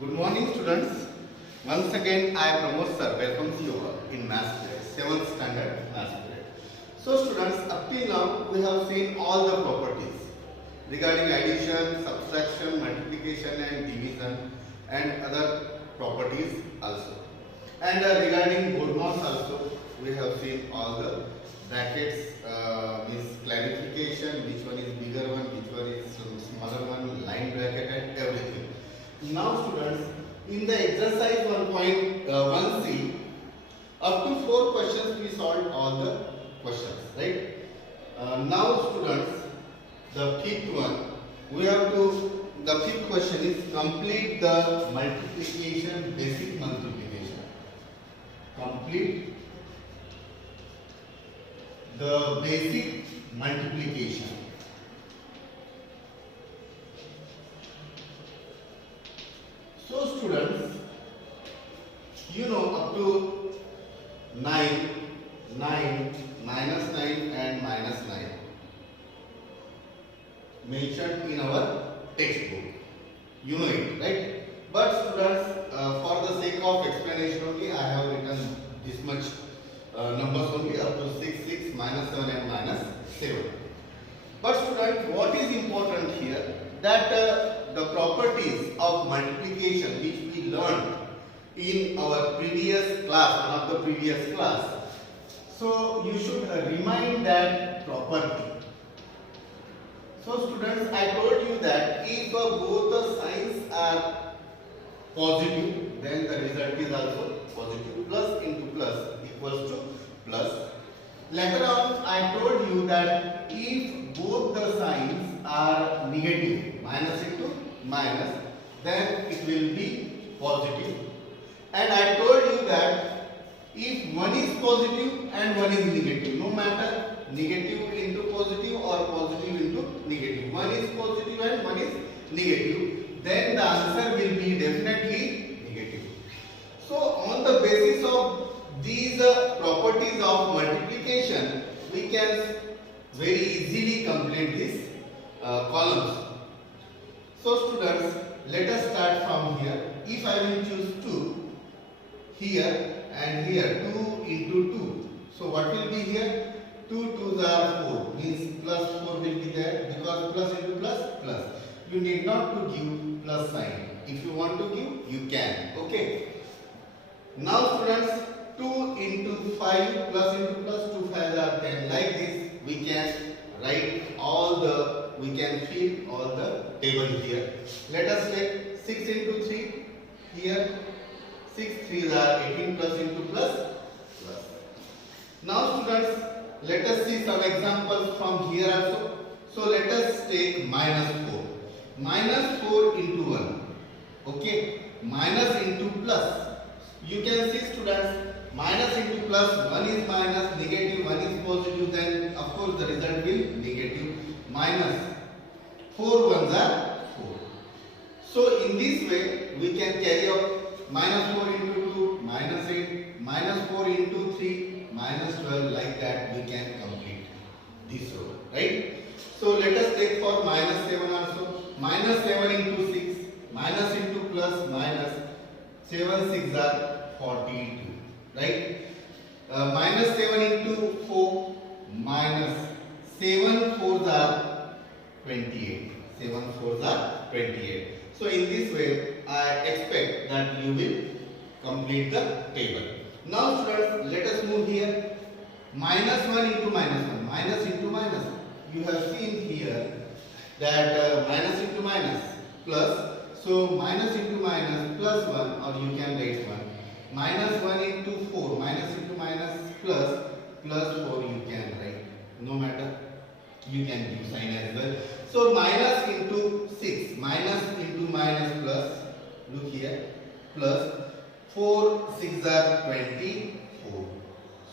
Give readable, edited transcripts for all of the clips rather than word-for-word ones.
Good morning, students. Once again, I Pramod sir welcomes you all in Maths period, 7th standard Maths period. So, students, up till now we have seen all the properties regarding addition, subtraction, multiplication, and division, and other properties also. And regarding Goldman's also, we have seen all the brackets, means clarification, which one is bigger one, which one is smaller one, line bracket, and everything. Now, students, in the exercise 1.1c, up to 4 questions we solved all the questions, right? Now, students, the fifth one, the fifth question is complete the multiplication, basic multiplication. Complete the basic multiplication. So, students, you know up to 9, minus 9 and minus 9 mentioned in our textbook. You know it, right? But students, for the sake of explanation only, I have written this much numbers only up to 6, minus 7 and minus 7. But students, what is important here, that the properties of multiplication which we learned in our previous class, one of the previous class. So you should remind that property. So students, I told you that if both the signs are positive, then the result is also positive. Plus into plus equals to plus. Later on, I told you that if both the signs are negative, minus into minus, then it will be positive. And I told you that if one is positive and one is negative, no matter negative into positive or positive into negative, one is positive and one is negative, then the answer will be definitely negative. So on the basis of these properties of multiplication, we can very easily complete these columns. So students, let us start from here. If I will choose 2 here and here, 2 into 2. So what will be here? 2 2s are 4, means plus 4 will be there, because plus into plus, plus. You need not to give plus sign. If you want to give, you can. Okay. Now students, 2 into 5 plus into plus, 2 5s are 10. Like this, we can write we can fill all the table here. Let us take 6 into 3 here. 6 3s are 18 plus into plus, plus. Now students, let us see some examples from here also. So let us take minus 4. Minus 4 into 1. Okay. Minus into plus. You can see students, minus into plus, 1 is minus, negative, 1 is positive, then of course the result will negative. Minus 4 ones are 4. So in this way we can carry out minus 4 into 2, minus 8, minus 4 into 3, minus 12, like that we can complete this row, right? So let us take for minus 7 also. Minus 7 into 6, minus into plus, minus 7 6 are 42, right? Minus 7 into 4, minus 7 4s are 28. 7 4s are 28. So in this way, I expect that you will complete the table. Now students, let us move here. Minus 1 into minus 1. Minus into minus. You have seen here that minus into minus plus. So minus into minus plus 1, or you can write 1. Minus 1 into 4. Minus into minus plus 4 you can write. No matter. You can give sign as well. So minus into 6. Minus into minus plus. Look here. Plus 4 6 are 24.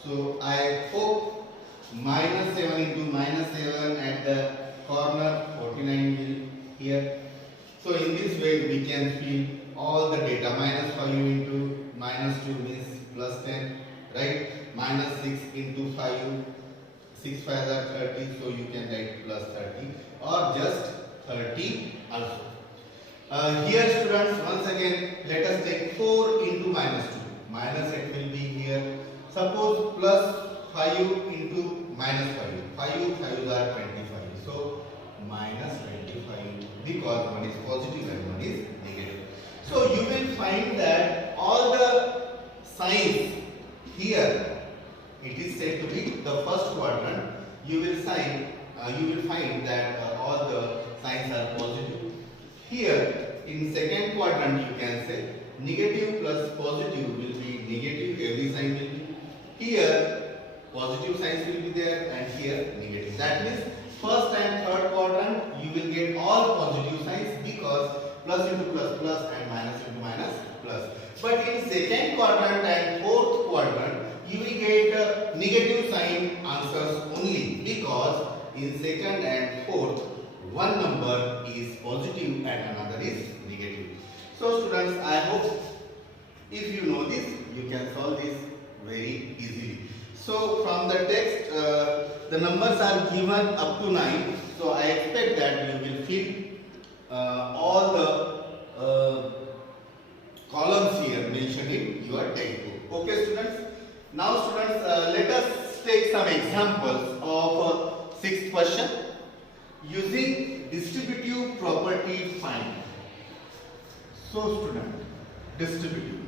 So I hope minus 7 into minus 7 at the corner 49 will here. So in this way we can fill all the data. Minus 5 into minus 2 means plus 10, right? Minus 6 into 5, 6 5s are 30, so you can write plus 30 or just 30 also. Here students, once again, let us take 4 into minus 2. Minus it will be here. Suppose plus 5 into minus 5. 5 5 are 25. So minus 25 because one is positive and one is negative. So you will find that all the signs here, it is said to be the first quadrant. You will find that all the signs are positive. Here in second quadrant you can say negative plus positive will be negative, every sign will be. Here positive signs will be there and here negative. That means first and third quadrant you will get all positive signs because plus into plus plus and minus into minus plus. But in second quadrant and fourth quadrant you will get negative sign answers only because in second and fourth one number is positive and another is negative. So students, I hope if you know this, you can solve this very easily. So from the text, the numbers are given up to 9. So I expect that you will fill all the columns here mentioned in your textbook. Okay students? Now students, let us take some examples of sixth question. Using distributive property find. So student, distributive.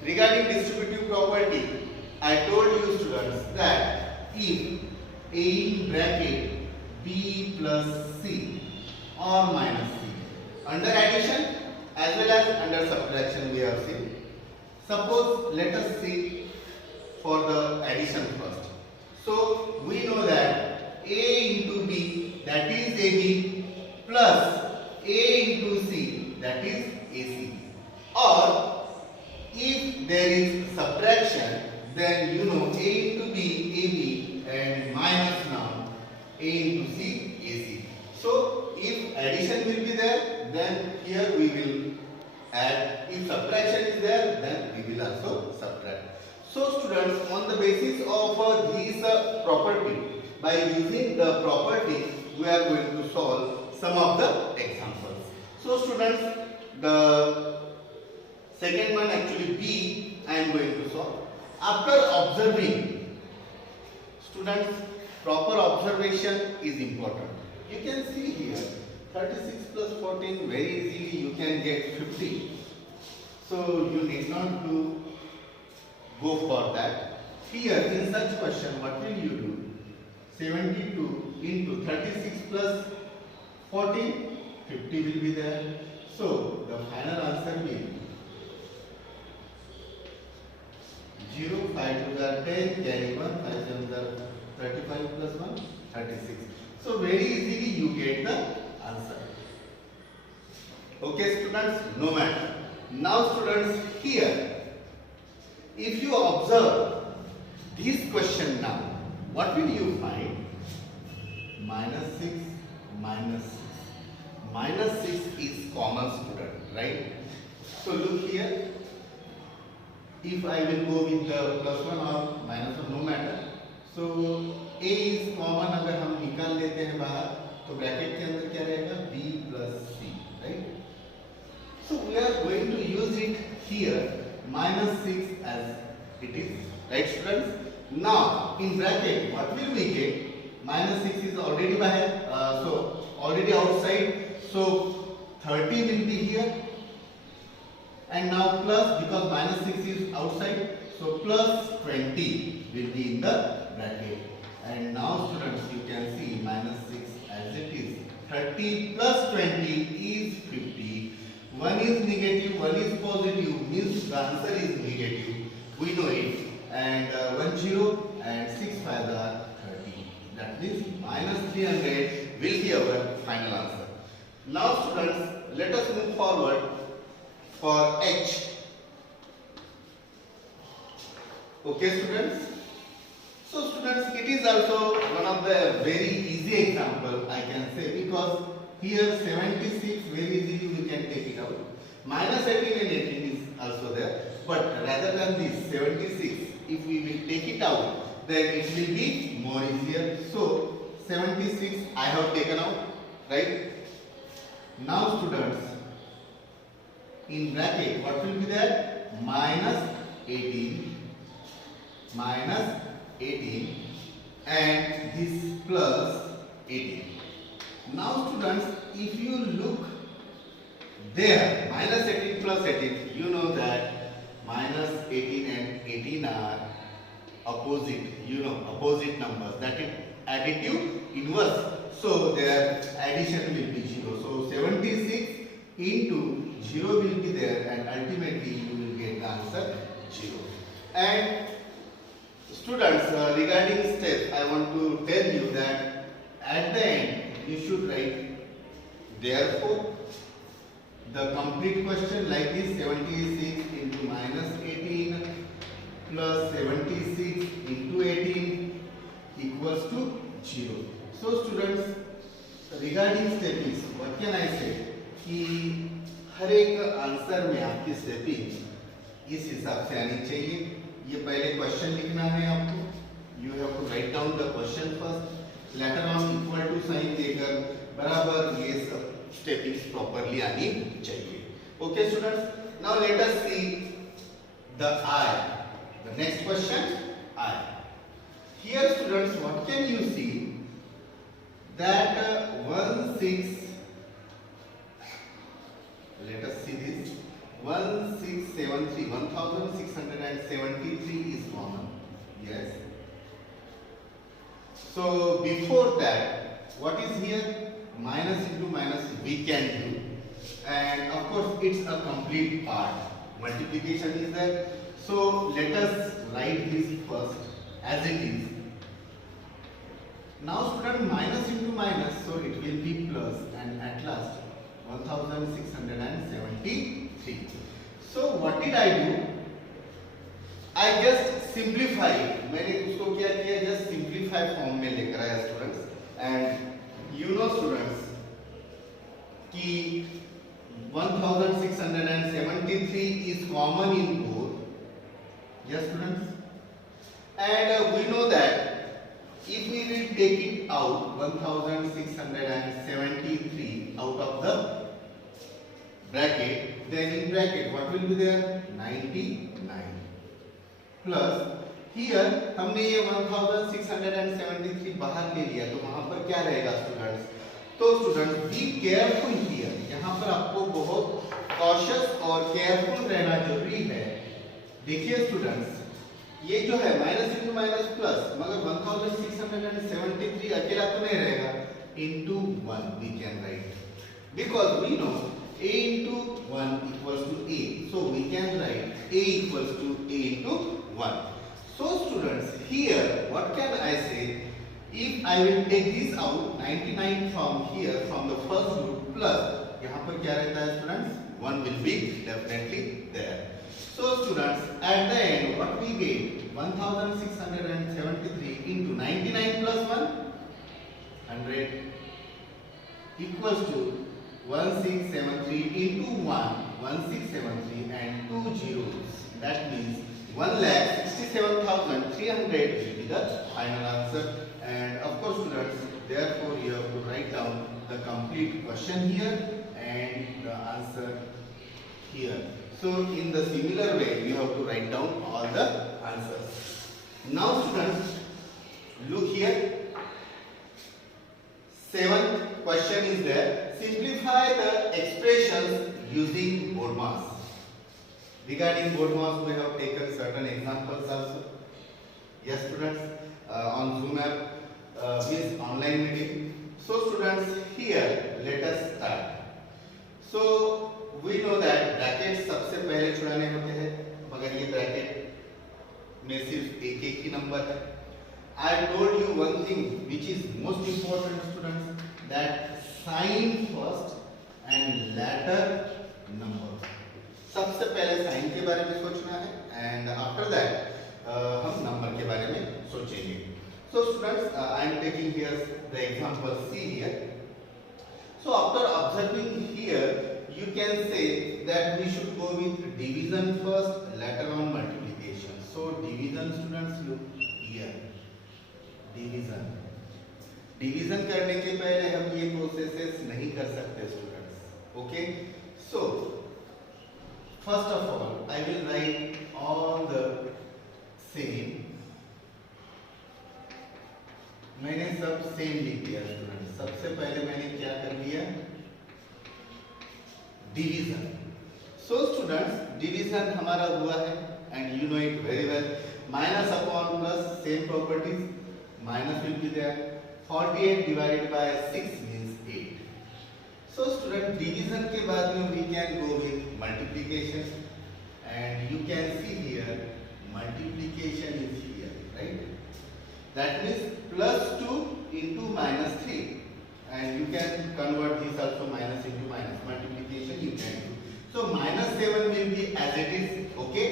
Regarding distributive property, I told you students that if A in bracket B plus C or minus C under addition as well as under subtraction we have seen. Suppose let us see for the addition first. So we know that A into B, that is AB, plus A into C, that is AC. Or if there is subtraction, then you know A into B, AB, and minus now A into C, AC. So if addition will be there, then here we will add. If subtraction is there, then we will also subtract. So students, on the basis of these property, by using the property, we are going to solve some of the examples. So students, the second one actually B, I am going to solve. After observing, students, proper observation is important. You can see here 36 plus 14, very easily you can get 50. So you need not to go for that. Here in such question, what will you do? 72 into 36 plus 14, 50 will be there. So the final answer will be 0, 5 to the 10, carry 1, 5 7 the 35 plus 1, 36. So very easily you get the answer. Okay students, no matter. Now students, here if you observe this question now, what will you find? Minus 6, minus 6. Minus 6 is common student, right? So look here. If I will go with the plus 1 or minus 1, no matter. So A is common, अगर हम निकाल लेते हैं बाहर, तो bracket के अंदर क्या रहेगा? B plus C, right? So we are going to use it here, minus 6 as it is, right students? Now in bracket, what will we get? Minus 6 is already so already outside. So 30 will be here, and now plus, because minus 6 is outside, so plus 20 will be in the bracket. And now students, you can see minus 6 as it is. 30 plus 20 is 50. 1 is negative, 1 is positive, means the answer is negative. We know it. And 1 0 and 6 5 are 30. That means minus 300 will be our final answer. Now students, let us move forward for H. Okay students? So students, it is also one of the very easy example I can say, because here 76 very easily we can take it out. Minus 18 and 18 is also there. But rather than this 76, if we will take it out, then it will be more easier. So 76 I have taken out, right? Now students, in bracket what will be there? Minus 18 and this plus 18. Now students, if you look there, minus 18 plus 18, you know that minus 18 and 18 are opposite, opposite numbers, that is additive inverse. So their addition will be 0. So 76 into 0 will be there, and ultimately you will get the answer 0. And students, regarding steps, I want to tell you that at the end you should write therefore the complete question like this: 76 into minus 18 plus 76 into 18 equals to 0. So students, regarding steppings, what can I say कि हर एक answer में आपकी stepping इस हिसाब से आनी चाहिए. ये पहले क्वेश्चन लिखना है आपको. You have to write down the question first, later on equal to sign देकर बराबर ये सब स्टेपिंग्स प्रॉपर्ली आनी चाहिए. Okay students, now let us see the I. The next question I. Here students, what can you see that let us see this 1673 is common. Yes. So before that, what is here? Minus into minus we can do, and of course it's a complete part. Multiplication is there. So let us write this first as it is. Now student, minus into minus, so it will be plus, and at last 1673. So what did I do? I just simplify it. मैंने उसको क्या किया? Just simplify form में लेकर आया students. And you know students कि 1673 is common in both. Yes students. And we know that if we will take it out, 1673 out of the bracket, then in bracket what will be there? 99 plus here हमने ये 1673 बाहर ले लिया, तो वहां पर क्या रहेगा स्टूडेंट्स? तो स्टूडेंट्स, बी केयरफुल हियर. यहाँ पर आपको बहुत कॉशियस और केयरफुल रहना जरूरी है. देखिए स्टूडेंट्स, ये जो है माइनस इंटू माइनस प्लस, मगर 1673 अकेला तो नहीं रहेगा. Into 1 we can write, because we know a into 1 equals to a, so we can write a equals to a into 1. So students, here what can I say? If I will take this out, 99 from here, from the first group, plus यहाँ पर क्या रहता है students? 1 will be definitely there. So students, at the end what we get? 1673 into 99 plus 1, 100 equals to 1673 into 1, 1673 and 2 zeros. That means 1,67,300 will be the final answer. And of course students, therefore you have to write down the complete question here and the answer here. So in the similar way you have to write down all the answers. Now students, look here. Seventh question is there. Simplify the expressions using BODMAS. Regarding BODMAS, we have taken certain examples also. Yes students, on Zoom app, means online meeting. So students, here let us start. So we know that bracket सबसे पहले छुड़ाने होते हैं, मगर ये bracket में सिर्फ एक ही नंबर है. I told you one thing which is most important students, that sign first and later number. सबसे पहले साइन के बारे में सोचना है, and after that हम नंबर के बारे में सोचेंगे. So students, I am taking here the example C here. So after observing here, you can say that we should go with division first, later on multiplication. So division students, look here. Division करने के पहले हम ये processes नहीं कर सकते students. Okay, so first of all I will write all the same. मैंने सब सेम लिख दिया स्टूडेंट। सबसे पहले मैंने क्या कर लिया, डिवीजन। सो स्टूडेंट्स डिवीजन हमारा हुआ है and you know it very well, minus upon plus same properties, minus will be there, 48 divided by 6 means 8। So student division के बाद में we can go with multiplication and you can see here multiplication is here, right? That means plus 2 into minus 3, and you can convert this also minus into minus, multiplication you can do. So minus 7 will be as it is. Okay,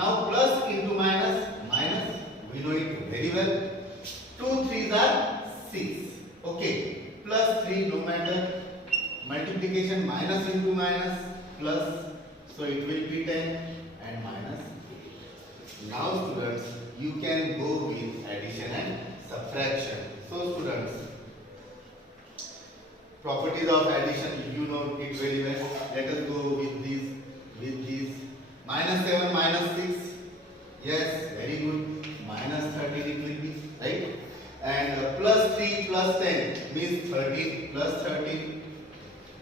now plus into minus, minus, we know it very well, 2 3s are 6. Okay, plus 3 no matter, multiplication minus into minus plus, so it will be 10 and minus 8. Now students you can go with addition and subtraction. So students, properties of addition you know it very well. Let us go with this. Minus 7 minus 6, yes, very good. Minus 13 it will be, right? And plus 3 plus 10 means 13 plus 13,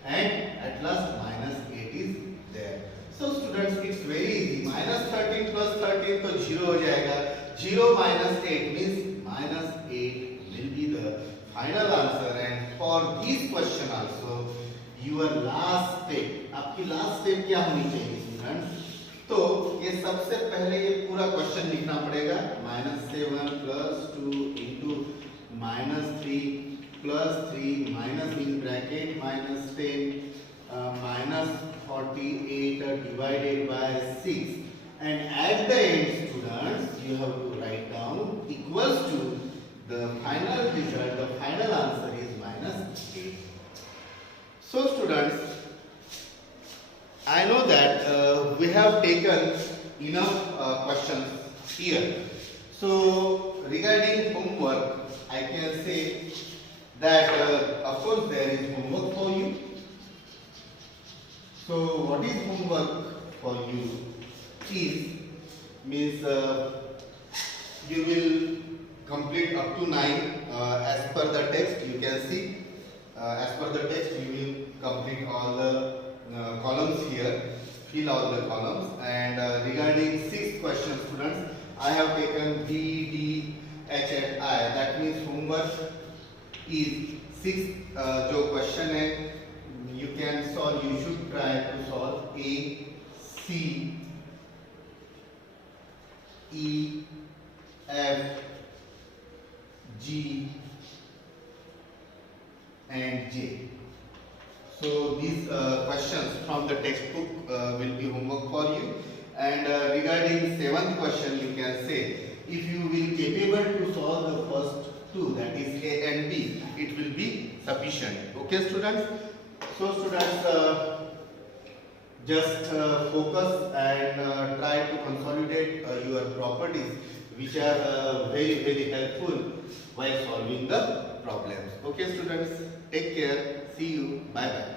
and at last minus 8 is there. So students it's very easy. Minus 13 plus 13 तो 0 हो जाएगा. 0 minus 8 means minus 8 will be the final answer. And for this question also your last step, आपकी last step क्या होनी चाहिए students? तो ये सबसे पहले ये पूरा क्वेश्चन लिखना पड़ेगा। -7 plus 2 into -3 plus 3 minus in bracket minus 10 minus 48 divided by 6, and at the end students you have to write down equals to the final result, the final answer is minus 8. So students I know that we have taken enough questions here. So regarding homework I can say that of course there is homework for you. So what is homework for you is means you will complete up to 9 as per the text. You can see as per the text you will complete all the columns here, fill all the columns. And regarding 6 questions students, I have taken B, D, H and I. That means homework is 6 जो question है you can solve, you should try to solve A, C, E, F, G and J. So these questions from the textbook will be homework for you. And regarding 7th question you can say if you will capable to solve the first 2, that is A and B, it will be sufficient. Okay students? So students just focus and try to consolidate your properties which are very helpful while solving the problems. Okay students, take care, see you, bye bye.